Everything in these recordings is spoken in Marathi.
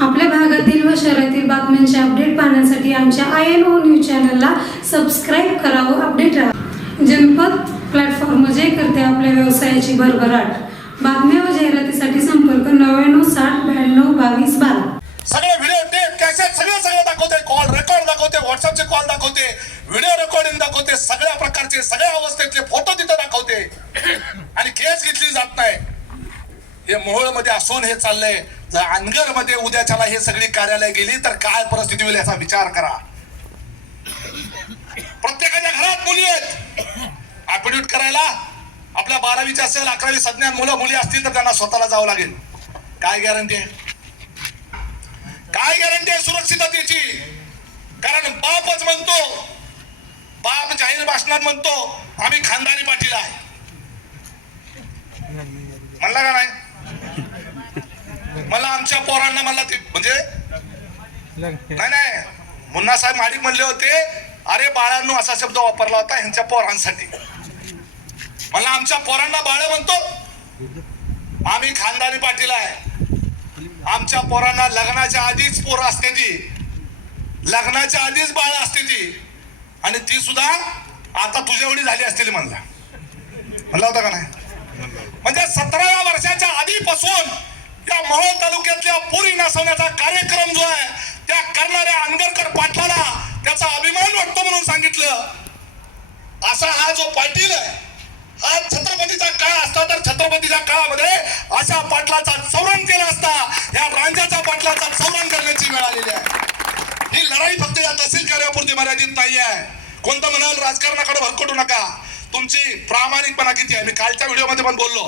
आपल्या भागातील व शहरातील बातम्यांचे अपडेट पाहण्यासाठी आमच्या आय एन ओ न्यूज चॅनलला सबस्क्राईब करावं अपडेट राहा. जनपद प्लॅटफॉर्म जे करते आपल्या व्यवसायाची भरभराट. बातम्या व जाहिरातीसाठी संपर्क नव्याण्णव साठ ब्याण्णव बावीस बारा. सगळे व्हिडिओ टेप कॅसेट सगळं सगळं दाखवते. कॉल रेकॉर्ड दाखवते. व्हॉट्सअपचे कॉल दाखवते. व्हिडिओ रेकॉर्डिंग दाखवते. सगळ्या प्रकारचे सगळ्या अवस्थेतले फोटो तिथं दाखवते. आणि केस घेतली जात नाही. हे मोहोळमध्ये असून हे चाललंय. अनगरमध्ये उद्याच्याला हे सगळी कार्यालय गेली तर काय परिस्थिती होईल याचा विचार करा. प्रत्येकाच्या घरात मुली आहेत. ऍफिडेविट करायला आपल्या बारावीच्या असेल अकरावी संज्ञान मुलं मुली असतील तर त्यांना स्वतःला जावं लागेल. काय गॅरंटी आहे? काय गॅरंटी आहे सुरक्षिततेची? कारण बापच म्हणतो बाप जाहीर भाषणात म्हणतो आम्ही खानदानी पाटील आहे. म्हणला का नाही? मला आमच्या पोरांना मला ते म्हणजे नाही नाही. मुन्ना साहेब माडिक म्हणले होते अरे बाळांनो असा शब्द वापरला होता ह्यांच्या पोरांसाठी. मला आमच्या पोरांना बाळ म्हणतो. आम्ही खानदानी पाटील आहे. आमच्या पोरांना लग्नाच्या आधीच पोरं असते ती. लग्नाच्या आधीच बाळ असते ती. आणि ती सुद्धा आता तुझ्या एवढी झाली असतील म्हणला. म्हणला होता का नाही? म्हणजे सतराव्या वर्षाच्या आधीपासून त्या मोहोळ तालुक्यातल्या पुरी नासवण्याचा कार्यक्रम जो आहे त्या करणाऱ्या आंगरकर पाटलाला त्याचा अभिमान वाटतो म्हणून सांगितलं. असा हा जो पाटील आहे हा छत्रपतीचा काळ असता तर छत्रपतीच्या काळामध्ये अशा पाटलाचा चौरण केला असता या रांजाच्या पाटलाचा चौरण करण्याची वेळ आलेली आहे. ही लढाई फक्त या तहसील कार्यापुरती मर्यादित नाही आहे कोणतं म्हणाल राजकारणाकडे भरकटू नका. तुमची प्रामाणिकपणा किती आहे? मी कालच्या व्हिडिओमध्ये पण बोललो.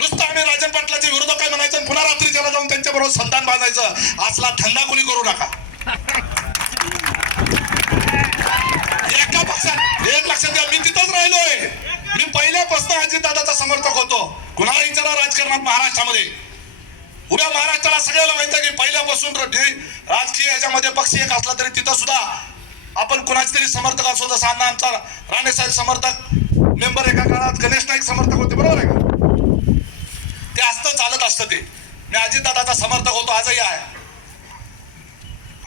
नुसतं आम्ही राजन पाटलाचे विरोधक काय म्हणायचं? आणि पुन्हा रात्रीच्याला जाऊन त्यांच्या बरोबर संतान बांधायचं. असला धंदा कोणी करू नका. एका पक्षात एक लक्षात घ्या मी तिथंच राहिलोय. मी पहिल्यापासून अजित दादाचा समर्थक होतो. कुणाला विचारा राजकारणात महाराष्ट्रामध्ये. उद्या महाराष्ट्राला सगळ्याला माहिती आहे की पहिल्यापासून राजकीय याच्यामध्ये पक्ष एक असला तरी तिथं सुद्धा आपण कुणाचे तरी समर्थक असो जसं अण्णा आमचा राणेसाहेब समर्थक मेंबर एका काळात गणेश नाईक समर्थक होते बरोबर आहे का? असतं चालत असतं ते. मी अजितदादाचा समर्थक होतो आजही आहे.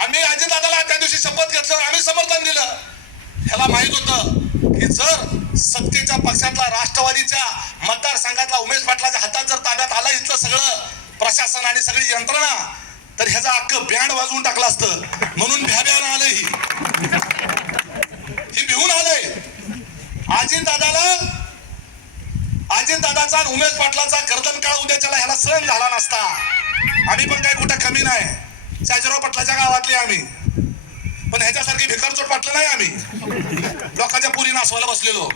आम्ही अजितदादाला त्या दिवशी शपथ घेतल्यावर आम्ही समर्थन दिलं. ह्याला माहीत होतं की जर सत्तेच्या पक्षातला राष्ट्रवादीच्या मतदारसंघातला उमेश पाटलाच्या हातात जर ताब्यात आला इथलं सगळं प्रशासन आणि सगळी यंत्रणा तर ह्याचा अख्खं बँड वाजवून टाकलं असतं. म्हणून भ्याभ्यानं आलंय ही. भिवून आलंय. अजित दादाला अजित दादाचा उमेश पाटलाचा कर्दन काळ उद्याच्याला ह्याला सहन झाला नसता. आम्ही पण काय कुठं कमी नाही. शाजीराव पाटलाच्या गावातले आम्ही. पण ह्याच्यासारखी भिकारचोट पाटलं नाही आम्ही. लोकांच्या पुरी नासवायला बसलेलो.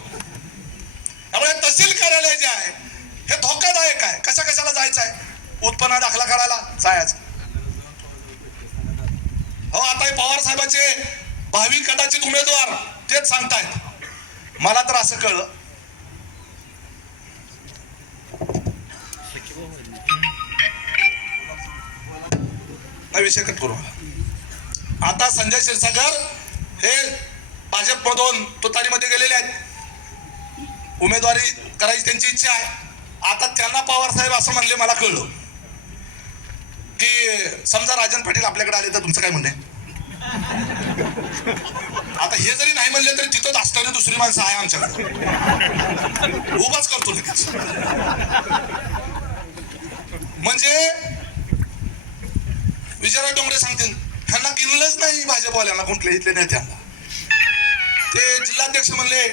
त्यामुळे तहसील कार्यालय जे आहे हे धोकादायक आहे. कशा कशाला जायचं आहे उत्पन्न दाखला काढायला जायचं. हो आता हे पवार साहेबाचे भावी कदाचित उमेदवार तेच सांगतायत. मला तर असं कळलं. हा विषय कट करू आता संजय क्षीरसागर हे भाजपमधून तुतारीमध्ये गेलेले आहेत. उमेदवारी करायची त्यांची इच्छा आहे. आता त्यांना पवार साहेब असं म्हणले मला कळलं. की समजा राजन पाटील आपल्याकडे आले तर तुमचं काय म्हणणं आहे? आता हे जरी नाही म्हणले तरी तिथंच असणारी दुसरी माणसं आहे आमच्याकडे. उभाच करतो लगेच. म्हणजे विजयराव डोंगरे सांगतील ह्यांना किनलंच नाही भाजपवाल्यांना कुठल्या इथल्या नेत्यांना. ते जिल्हाध्यक्ष म्हणले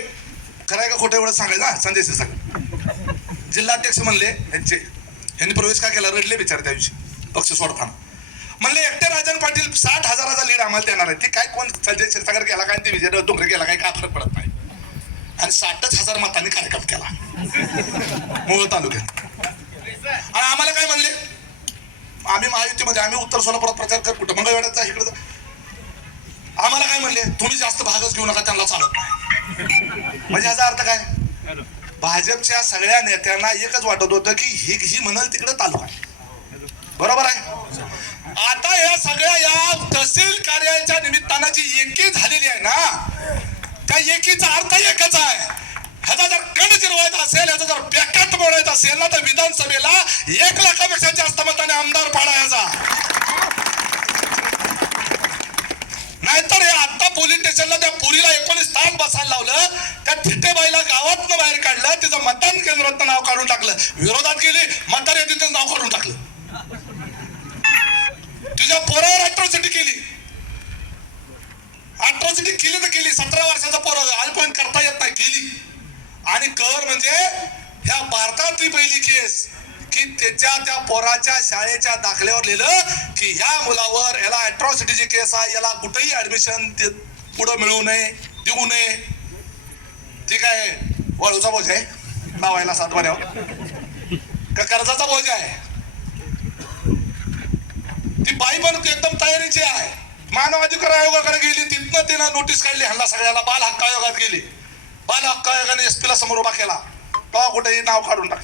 खरंय का खोटं एवढं सांगायचं? हा संदेश सिरसागर जिल्हाध्यक्ष म्हणले यांचे यांनी प्रवेश का केला? रडले बिचारे त्या दिवशी पक्ष सोडताना. म्हणले एकटे राजन पाटील साठ हजाराचा लीड आम्हाला देणार आहे ते काय कोण संजय क्षीरसागर गेला काय? ते विजय डोंगरे गेला काय? काय फरक पडत नाही. आणि साठच हजार मतांनी कार्यक्रम केला. मोहोळ तालुक्यात. आणि आम्हाला काय म्हणले? आम्ही महायुतीमध्ये आम्ही उत्तर सोलापुरात प्रचार कर कुठं? मंगळवेड्यात जा इकडे आम्हाला काय म्हणले? तुम्ही जास्त भागच घेऊ नका त्यांना चालत नाही. म्हणजे याचा अर्थ काय? भाजपच्या सगळ्या नेत्यांना एकच वाटत होतं की ही ही म्हणाल तिकडे तालुका आहे. बरोबर आहे? आता या सगळ्या या तहसील कार्यालयाच्या निमित्तानं जी एकी झालेली आहे ना त्या एकीचा अर्थ एकच आहे. माझा जर कण जिरवायचा असेल याचा जर पॅकात बोलायचा असेल ना तर विधानसभेला एक लाखापेक्षा जास्त मताने आमदार पाडायचा. नाहीतर हे आता पोलीस स्टेशनला त्या पुरीला एकोणीस तास बसायला लावलं त्या थिटेबाईला गावातनं बाहेर काढलं तिचं मतदान केंद्रात नाव काढून टाकलं. विरोधात गेली मतदार येते नाव काढून टाकलं. तुझ्या पोरावर अॅट्रॉसिटी केली. अॅट्रॉसिटी केली तर केली सतरा वर्षाचा पोरा अल्पन करता येत नाही केली. आणि कर म्हणजे ह्या भारतातली पहिली केस की त्याच्या त्या पोराच्या शाळेच्या दाखल्यावर लिहिलं की ह्या मुलावर याला अॅट्रॉसिटीची केस आहे याला कुठेही ऍडमिशन पुढं मिळू नये देऊ नये. ठीक आहे. वळूचा बोज आहे. नावायला सातवाऱ्यावर का कर्जाचा बोज आहे? ती बाई पण एकदम तयारीची आहे. मानव अधिकार आयोगाकडे गेली तिथनं तिनं नोटीस काढली ह्यांना सगळ्याला बाल हक्क आयोगात गेली. बाल हक्क आयोगाने एस ला समोर उभा केला. तेव्हा कुठेही नाव काढून टाक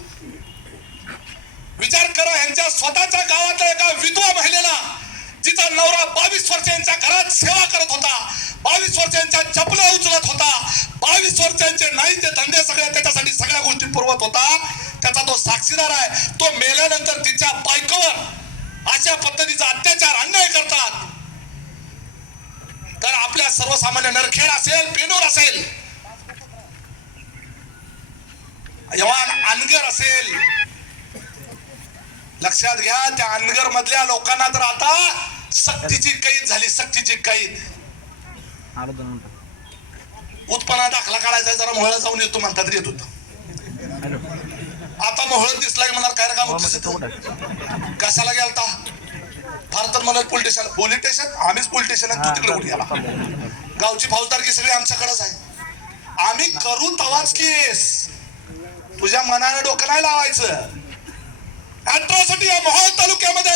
विचार करा यांच्या स्वतःच्या गावातल्या एका विधवा महिलेला जिचा नवरा बावीस वर्षांच्या घरात सेवा करत होता बावीस वर्षांच्या चपला उचलत होता बावीस वर्षांचे नाही ते धंदे सगळ्या त्याच्यासाठी सगळ्या गोष्टी पुरवत होता. त्याचा तो साक्षीदार आहे. तो मेल्यानंतर तिच्या बायकोवर अशा पद्धतीचा अत्याचार अन्याय करतात. तर आपल्या सर्वसामान्य नरखेड असेल पेंडोर असेल जवान अनगर असेल लक्षात घ्या त्या अनगर मधल्या लोकांना तर आता सक्तीची कैद झाली सक्तीची कैद. उत्पन्ना दाखला काढायचा जरा मोहळा जाऊन येतो म्हणतात येत होत आता मोहळ दिसला की म्हणणार काय काम होतं कशाला गेलता? फार तर म्हणत पोलीस स्टेशन पोलीस स्टेशन आम्हीच पोलीस स्टेशन तू तिकडे उठ गेला गावची फौजदारकी सगळी आमच्याकडेच आहे. आम्ही करू तवाच केस तुझ्या मनाने डोकं नाही लावायचं. अट्रॉसिटी या मोहोळ तालुक्यामध्ये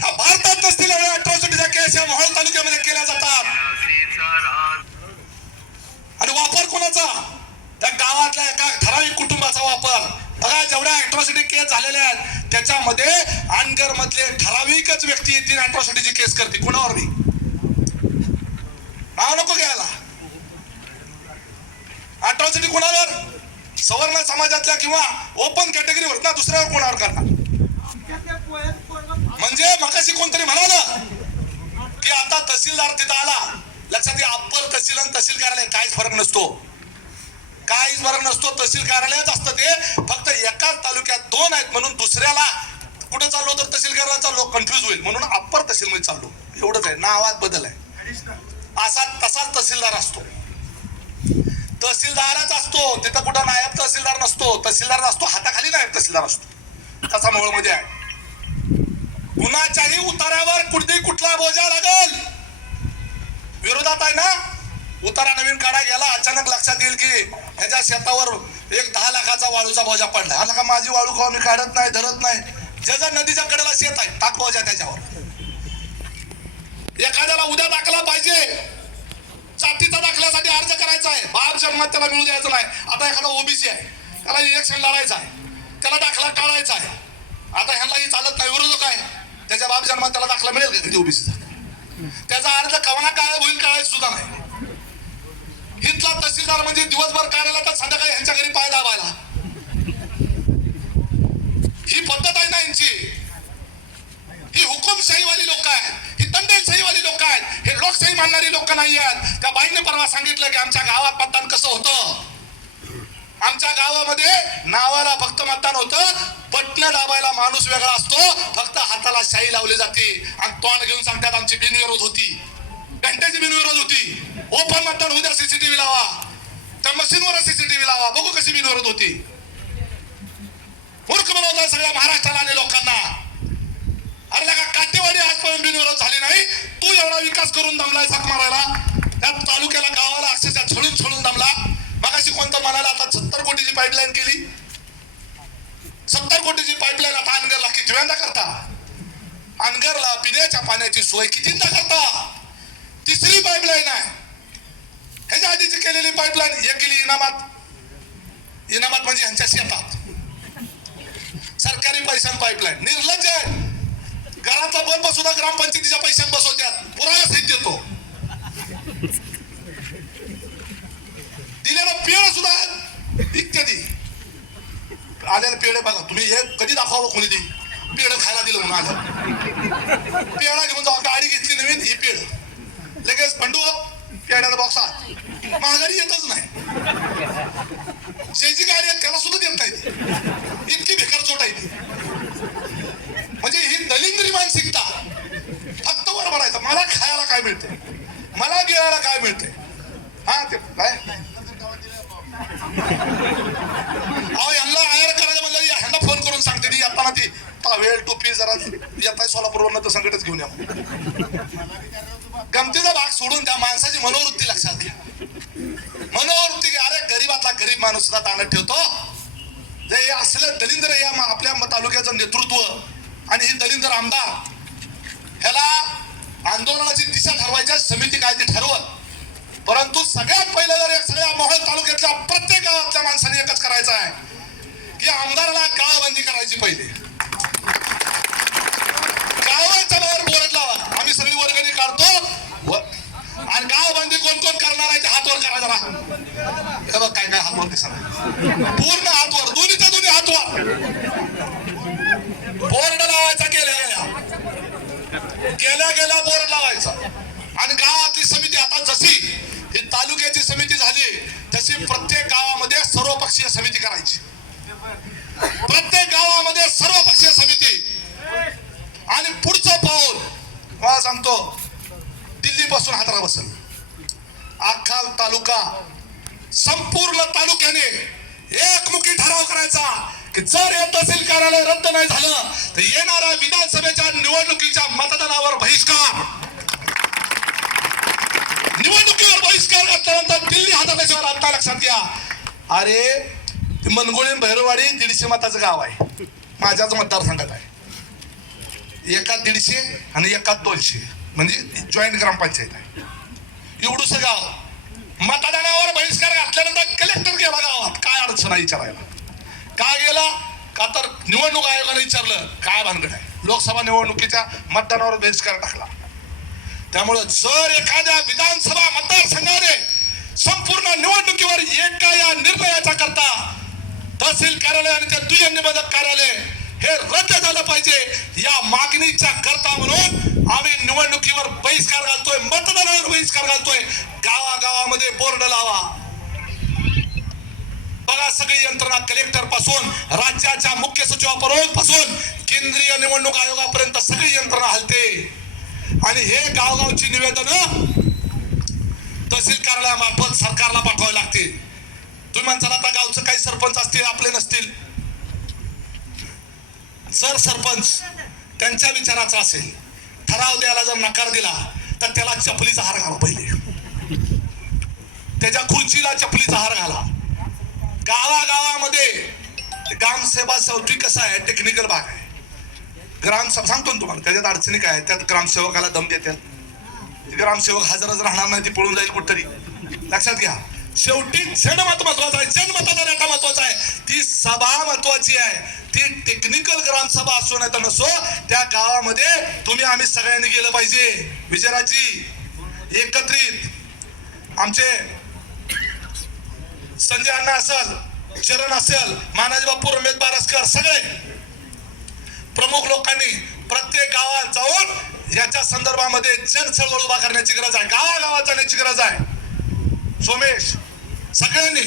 ह्या भारतात नसतील एवढ्या अट्रॉसिटीच्या केस या मोहोळ तालुक्यामध्ये केल्या जातात. आणि वापर कोणाचा? त्या गावातल्या एका ठराविक कुटुंबाचा वापर. बघा जेवढ्या अट्रॉसिटी केस झालेल्या आहेत त्याच्यामध्ये अनगर मधले ठराविकच व्यक्ती येतील अट्रॉसिटीची केस करते. कुणावर मी नाव नको घ्यायला. अट्रॉसिटी कुणावर? सवर्ण समाजातल्या किंवा ओपन कॅटेगरीवर ना दुसऱ्यावर कोणावर करणार? म्हणजे मगाशी कोणतरी म्हणाल की आता तहसीलदार तिथं आला लक्षात घ्या अप्पर तहसील आणि तहसील कार्यालय काहीच फरक नसतो. काहीच फरक नसतो तहसील कार्यालयच असतं ते. फक्त एकाच तालुक्यात दोन आहेत म्हणून दुसऱ्याला कुठे चाललो तर तहसील कार्यालयात चाललो कन्फ्युज होईल. म्हणून अप्पर तहसील मध्ये चाललो. एवढंच आहे. नावात बदल आहे. असा तसाच तहसीलदार असतो. तहसीलदारच असतो. तिथं कुठं नायब तहसीलदार नसतो. तहसीलदार असतो हाताखाली नायब तहसीलदार असतो. त्याचा मोळमध्ये आहे. कुणाच्याही उतारावर कुठे कुठला बोजा लागल? विरोधात आहे ना? उतारा नवीन काढा गेला अचानक लक्षात येईल की ह्याच्या शेतावर एक दहा लाखाचा वाळूचा बोजा पडला. आला का माझी वाळू खाऊ मी काढत नाही धरत नाही. ज्याच्या नदीच्या कडेला शेत आहे टाक बोजा त्याच्यावर. एखाद्याला उद्या दाखला पाहिजे. राज्य करायचं आहे. बाप जन्मात त्याला मिळू द्यायचं नाही. आता एखादा ओबीसी आहे. त्याला इलेक्शन लढायचं आहे. त्याला दाखला काढायचा आहे. आता ह्यांनाही चालत नाही. विरोधक आहे. त्याच्या बाप जन्मात त्याला दाखला मिळेल का कधी ओबीसीचा त्याचा अर्ज कवना काय होईल कळायचं सुद्धा नाही. हितला तहसीलदार म्हणजे दिवसभर कार्यालयात संध्याकाळी ह्यांच्या घरी पाय दाबायला. ही पद्धत आहे ना यांची ही हुकुमशाहीवाली लोक आहेत. ही दंडेलशाहीवाली लोक आहेत. हे लोकशाही मानणारी लोक नाही आहेत. त्या बाईने परवा सांगितलं की आमच्या गावात मतदान कसं होतं? आमच्या गावामध्ये नावाला फक्त मतदान होतं. बटणं दाबायला माणूस वेगळा असतो. फक्त हाताला शाई लावली जाते. आणि तोंड घेऊन सांगतात आमची बिनविरोध होती. घंट्याची बिनविरोध होती. ओपन मतदान उद्या सीसीटीव्ही लावा. त्या मशीनवर सीसीटीव्ही लावा. बघू कशी बिनविरोध होती. मूर्ख बनवतात सगळ्या महाराष्ट्राला आणि लोकांना. अरे लगा काटेवाडी आजपर्यंत बिनविरोध झाली नाही. तू एवढा विकास करून दमलाय साक मारायला. त्या तालुक्याला गावाला अक्षरशः छळून छळून दमला. मगाशी कोणतं म्हणाला आता सत्तर कोटीची पाईपलाईन केली. सत्तर कोटीची पाईपलाईन आता अनगरला किती वेळा करता? अनगरला पिण्याच्या पाण्याची सोय कितींदा करता? तिसरी पाईपलाईन आहे. ह्याच्या आधीची केलेली पाईपलाईन हे केली इनामात. इनामात म्हणजे ह्यांच्या शेतात सरकारी पैशान पाईपलाईन निर्लज्ज आहे. घराचा बल्ब सुद्धा ग्रामपंचायतीच्या पैशात बसवत्यात. पुरावा सहित देतो. दिलेला पेळ सुद्धा इत्यादी आलेलं पेढे बघा तुम्ही हे कधी दाखवावं कोणी ती पेढ खायला दिलं म्हणून आलं. पेढा घेऊन जाऊ गाडी घेतली नवीन ही पेढ लगेच भंडू पेड्याला बॉक्स आत महागारी येतच नाही. शेजी गाडी आहेत त्याला सुद्धा देत नाही इतकी बेकार चोट आहे ती म्हणजे ही दलिंद्री मानसिकता फक्त वर भरायचं मला खायला काय मिळते? मला गिळायला काय मिळते? हा ते काय अहो यांना आयर करायचं म्हणलं ह्यांना फोन करून सांगते ती. येताना ती टावेल टोपी जरा येताय सोलापूरवरनं तर संकटच घेऊन या गमतीचा भाग सोडून त्या माणसाची मनोवृत्ती लक्षात घ्या. मनोवृत्ती अरे गरीबातला गरीब माणूस सुद्धा ताणत ठेवतो. जे असलं दलिंद्र या आपल्या तालुक्याचं नेतृत्व आणि हे दलिंद्र आमदार ह्याला आंदोलनाची दिशा ठरवायच्या समिती काय ते ठरवत परंतु सगळ्यात पहिलं जर एक सगळ्या मोहळ तालुक्यातल्या प्रत्येक गावातल्या माणसाने एकच करायचं आहे की आमदाराला गाळबंदी करायची पहिले. गावाच्या बाहेर लावा. आम्ही सगळी वर्गणी काढतो. आणि गावबंदी कोण कोण करणार आहे ते हातवर करा जरा. हे बघ काय काय हातवर दिसणार पूर्ण हातवर दोन्हीच्या दोन्ही हातवर. बोर्ड लावायचा केलं गेल्या गेल्या बोर लावायचा. आणि गावातली समिती आता जशी ही तालुक्याची समिती झाली तशी प्रत्येक गावामध्ये सर्वपक्षीय समिती करायची. प्रत्येक गावामध्ये सर्वपक्षीय समिती. आणि पुढचं पाऊल मला सांगतो दिल्लीपासून हातरा बसल अख्खा तालुका संपूर्ण तालुक्याने एकमुखी ठराव करायचा. की जर हे तहसील कार्यालय रद्द नाही झालं तर येणाऱ्या विधानसभेच्या निवडणुकीच्या मतदानावर बहिष्कार. निवडणुकीवर बहिष्कार घातल्यानंतर दिल्ली हाताच्यावर आता लक्षात घ्या. अरे मनगोळी भैरवाडी दीडशे मताचं गाव आहे. माझ्याच मतदारसंघात आहे. एकात दीडशे आणि एकात दोनशे. म्हणजे जॉईंट ग्रामपंचायत आहे. एवढूस गाव. मतदानावर बहिष्कार घातल्यानंतर कलेक्टर गेला गावात काय अडचण आहे विचारायला. का गेला? का तर निवडणूक आयोगाने विचारलं काय भानगड आहे? लोकसभा निवडणुकीच्या मतदानावर बहिष्कार टाकला. त्यामुळं जर एखाद्या विधानसभा मतदारसंघाने संपूर्ण निवडणुकीवर एका या निर्णयाचा करता तहसील कार्यालय आणि ते दुय्यम निबंधक कार्यालय हे रद्द झालं पाहिजे. या मागणीच्या करता म्हणून आम्ही निवडणुकीवर बहिष्कार घालतोय मतदानावर बहिष्कार घालतोय. गावागावामध्ये बोर्ड लावा. बघा सगळी यंत्रणा कलेक्टरपासून राज्याच्या मुख्य सचिवापर्यंत पासून केंद्रीय निवडणूक आयोगापर्यंत सगळी यंत्रणा हलते. आणि हे गावगावची निवेदन तहसील कार्यालयामार्फत सरकारला पाठवावे लागतील. तुम्ही म्हणसाल आता गावचं काही सरपंच असतील आपले नसतील. जर सरपंच त्यांच्या विचाराचा असेल ठराव द्यायला जर नकार दिला तर त्याला चपलीचा हार घाला पहिले. त्याच्या खुर्चीला चपलीचा हार घाला. गावागावामध्ये ग्रामसेवा चौथी कसा आहे टेक्निकल भाग आहे. ग्रामसभा सांगतो ना तुम्हाला त्याच्यात अडचणी काय आहेत त्यात ग्रामसेवकाला दम देतात. ग्रामसेवक हजरच राहणार नाही ती पळून जाईल कुठतरी. लक्षात घ्या. शेवटी जनमत महत्वाचं आहे जनमताचा डेटा महत्त्वाचा आहे. ती सभा महत्वाची आहे. ती टेक्निकल ग्रामसभा असो नाही तर नसो त्या गावामध्ये तुम्ही आम्ही सगळ्यांनी गेलं पाहिजे. विजयराजी एकत्रित. आमचे संजय अण्णा असेल चरण असेल मानाजी बापू रमेश बारसकर सगळे प्रमुख लोकांनी प्रत्येक गावात जाऊन याच्या संदर्भामध्ये जन उभा करण्याची गरज आहे. गावागावात जाण्याची गरज आहे. सोमेश सगळ्यांनी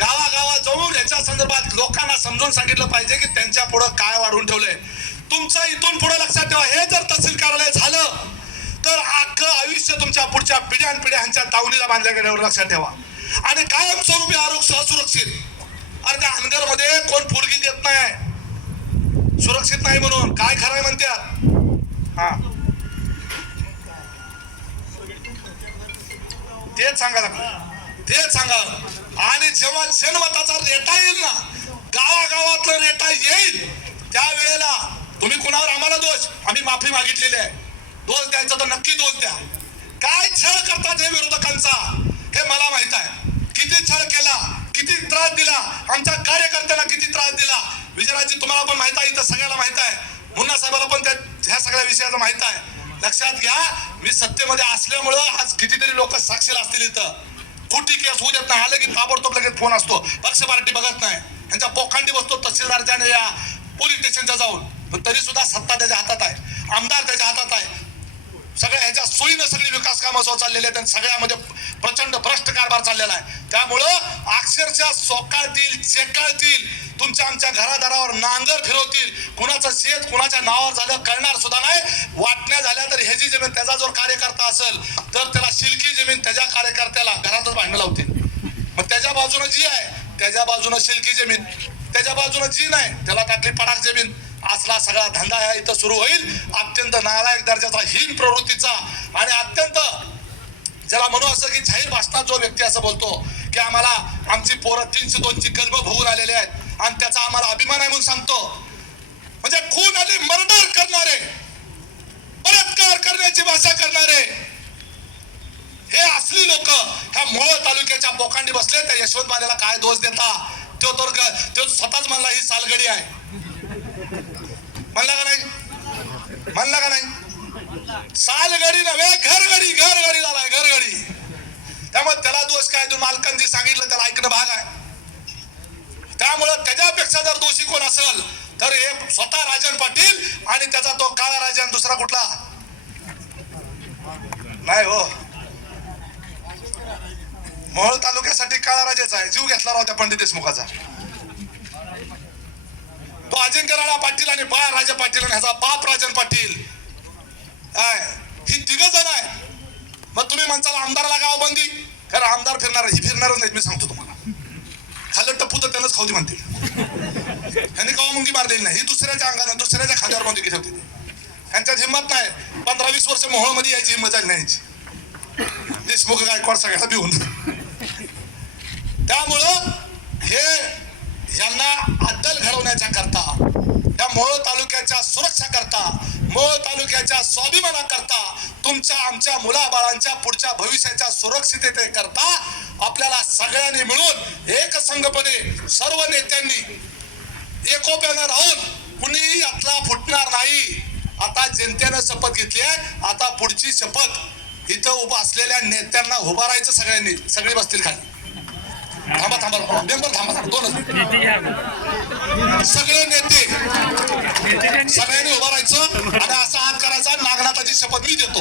गावागावात जाऊन याच्या संदर्भात लोकांना समजून सांगितलं पाहिजे की त्यांच्या पुढं काय वाढवून ठेवलंय. तुमचं इथून पुढे लक्षात ठेवा. हे जर तहसील कार्यालय झालं तर अख्खं आयुष्य तुमच्या पुढच्या पिढ्यान पिढ्या ह्यांच्या दावणीला बांधल्या गेल्यावर लक्षात ठेवा. आणि कायमस्वरूपी आरोग्य असुरक्षित आणि त्या अनगरमध्ये कोण फुडकी देत नाही. सुरक्षित नाही म्हणून. काय खरंय म्हणत्यात? हा. तेच सांगा लागलं. तेच सांगा आणि जेव्हा जनमताचा रेटा येईल ना गावागावातलं रेटा येईल त्यावेळेला तुम्ही कुणावर आम्हाला दोष? आम्ही माफी मागितलेली आहे. दोष द्यायचा तर नक्की दोष द्या. काय छळ करतात हे विरोधकांचा? हे मला माहीत आहे. किती छळ केला किती त्रास दिला आमच्या कार्यकर्त्यांना किती त्रास दिला. विजयराजी तुम्हाला पण माहीत आहे इथं सगळ्याला माहीत आहे. मुन्ना साहेबाला पण त्या ह्या सगळ्या विषयाचं माहीत आहे. लक्षात घ्या मी सत्तेमध्ये असल्यामुळं आज कितीतरी लोक साक्षीला असतील इथं. कुठे केस होऊ देत नाही. आलं की ताबडतोब लगेच फोन असतो. पक्ष पार्टी बघत नाही. यांच्या पोखांडी बसतो तहसीलदारच्या या पोलीस स्टेशनच्या जाऊन. पण तरी सुद्धा सत्ता त्याच्या हातात आहे. आमदार त्याच्या हातात आहे. सगळ्या ह्याच्या सोयीनं सगळी विकास कामं चाललेली आहेत आणि सगळ्यामध्ये प्रचंड भ्रष्ट कारभार चाललेला आहे. त्यामुळं अक्षरशः सोकाळतील चेकाळतील तुमच्या आमच्या घरादारावर नांगर फिरवतील. कुणाचं शेत कुणाच्या नावावर झालं कळणार सुद्धा नाही. वाटण्या झाल्या तर ह्याची जमीन त्याचा जर कार्यकर्ता असेल तर त्याला शिलकी जमीन त्याच्या कार्यकर्त्याला घरातच भांडणं लावतील. मग त्याच्या बाजूनं जी आहे त्याच्या बाजूनं शिलकी जमीन. त्याच्या बाजूनं जी नाही त्याला त्यातली पडाक जमीन. असला सगळा धंदा ह्या इथं सुरू होईल. अत्यंत नालायक दर्जाचा हीन प्रवृत्तीचा आणि अत्यंत ज्याला म्हणू असं की जाहीर भाषणात जो व्यक्ती असं बोलतो की आम्हाला आमची पोरं तीनशे दोनची कल्प भोगून आलेले आहेत आणि त्याचा आम्हाला अभिमान आहे म्हणून सांगतो. म्हणजे खून आणि मर्डर करणारे बलात्कार करण्याची भाषा करणारे हे असली लोक ह्या मोळ तालुक्याच्या बोकांडी बसले त्या यशवंत मानेला काय दोष देता? तो तर ग- तो स्वतःच म्हणला ही सालगडी आहे. म्हणला का नाही? म्हणला का नाही? सालगडी नव्हे घरगडी घरगडी झालाय घरगडी. त्यामुळे त्याला दोष काय? तू मालकांनी सांगितलं त्याला ऐकणं भाग आहे. त्यामुळं त्याच्यापेक्षा जर दोषी कोण असेल तर हे स्वतः राजन पाटील आणि त्याचा तो काळा राजन दुसरा कुठला? नाही हो. मोहोळ तालुक्यासाठी काळा राजाचा आहे. जीव घेतला होता पंडित देशमुखाचा. तो राणा पाटील आणि बाळ राजा पाटील आणि ह्याचा बाप राजन पाटील. काय ही तिघ जण आहे मग तुम्ही म्हणताल आमदाराला गाव बंदी कारण आमदार फिरणार ही फिरणारच नाही मी सांगतो तुम्हाला. खाल्लं टप्पू तर त्यांनाच खाऊ दे म्हणतील. ह्यांनी गाव मुंगी मारलेली नाही ही दुसऱ्याच्या अंगाने दुसऱ्याच्या खांद्यावर बंदी ठेवते ह्यांच्यात हिंमत नाही पंधरा वीस वर्ष मोहोळमध्ये यायची हिंमत झाली नाही देशमुख गायकवाड सगळ्याला भिवून त्यामुळं हे यांना अद्दल घडवण्याच्या करता या मोहोळ तालुक्याच्या सुरक्षा करता मोहोळ तालुक्याच्या स्वाभिमानाकरता तुमच्या आमच्या मुलाबाळांच्या पुढच्या भविष्याच्या सुरक्षितते करता आपल्याला सगळ्यांनी मिळून एक संघपणे सर्व नेत्यांनी एकोप्यानं राहून कुणीही यातला फुटणार नाही. आता जनतेनं शपथ घेतली आहे. आता पुढची शपथ इथं उभं असलेल्या नेत्यांना उभारायचं सगळ्यांनी सगळे बसतील खाली. थांबा थांबा मेंबर थांबा थांबा. दोनच सगळे नेते. सगळ्यांनी उभं राहायचं आणि असा हात करायचा नागनाथाची शपथ मी देतो.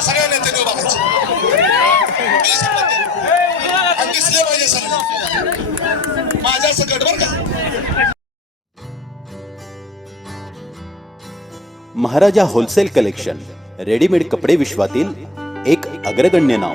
सगळ्या नेत्यांनी उभा राहायचं. आणि दिसले पाहिजे सगळे. माझ्या सकट बरं का? महाराजा होलसेल कलेक्शन रेडीमेड कपडे विश्वातील एक अग्रगण्य नाव.